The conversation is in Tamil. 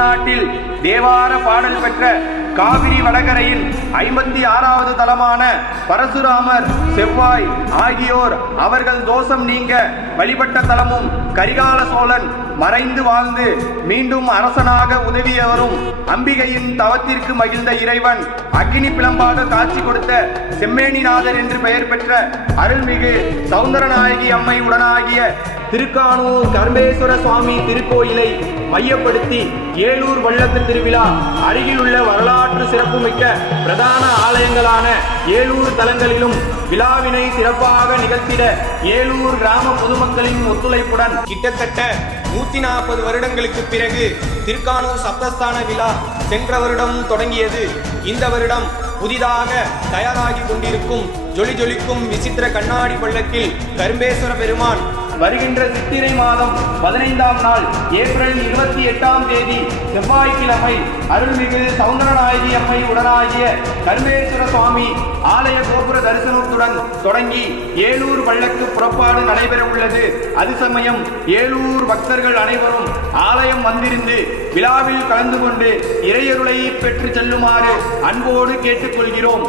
நாட்டில் தேவார பாடல் பெற்ற காவிரி வடகரையில் 56வது தலமான பரசுராமர், செவ்வாய் ஆகியோர் அவர்கள் தோஷம் நீங்க வழிபட்ட தலமும், கரிகால சோழன் மறைந்து வாழ்ந்து மீண்டும் அரசனாக உதவியவரும், அம்பிகையின் தவத்திற்கு மகிழ்ந்த இறைவன் அக்னி பிளம்பாக காட்சி கொடுத்த செம்மேனிநாதர் என்று பெயர் பெற்ற அருள்மிகு சௌந்தரநாயகி அம்மை உடனாகிய திருக்கானூர் கரும்பேஸ்வர சுவாமி திருக்கோயிலை மையப்படுத்தி ஏலூர் வள்ளத்து திருவிழா அருகில் உள்ள வரலாற்று சிறப்புமிக்க பிரதான ஆலயங்களான ஏலூர் தலங்களிலும் விழாவினை சிறப்பாக நிகழ்த்திட ஏலூர் கிராம பொதுமக்களின் ஒத்துழைப்புடன் கிட்டத்தட்ட 140 வருடங்களுக்கு பிறகு திருக்கானூர் சப்தஸ்தான விழா சென்ற வருடம் தொடங்கியது. இந்த வருடம் புதிதாக தயாராகி கொண்டிருக்கும் ஜொலி ஜொலிக்கும் விசித்திர கண்ணாடி பள்ளக்கில் கரும்பேஸ்வர பெருமான் வருகின்ற சித்திரை மாதம் 15ஆம் நாள் ஏப்ரல் 28ஆம் தேதி செவ்வாய்க்கிழமை அருள்மிகு சௌந்தரநாயகி அம்மை உடனாகிய கரும்பேஸ்வர சுவாமி ஆலய கோபுர தரிசனத்துடன் தொடங்கி ஏலூர் வள்ளக்கு புறப்பாடு நடைபெற உள்ளது. அது சமயம் ஏலூர் பக்தர்கள் அனைவரும் ஆலயம் வந்திருந்து விழாவில் கலந்து கொண்டு இறையருளை பெற்று செல்லுமாறு அன்போடு கேட்டுக்கொள்கிறோம்.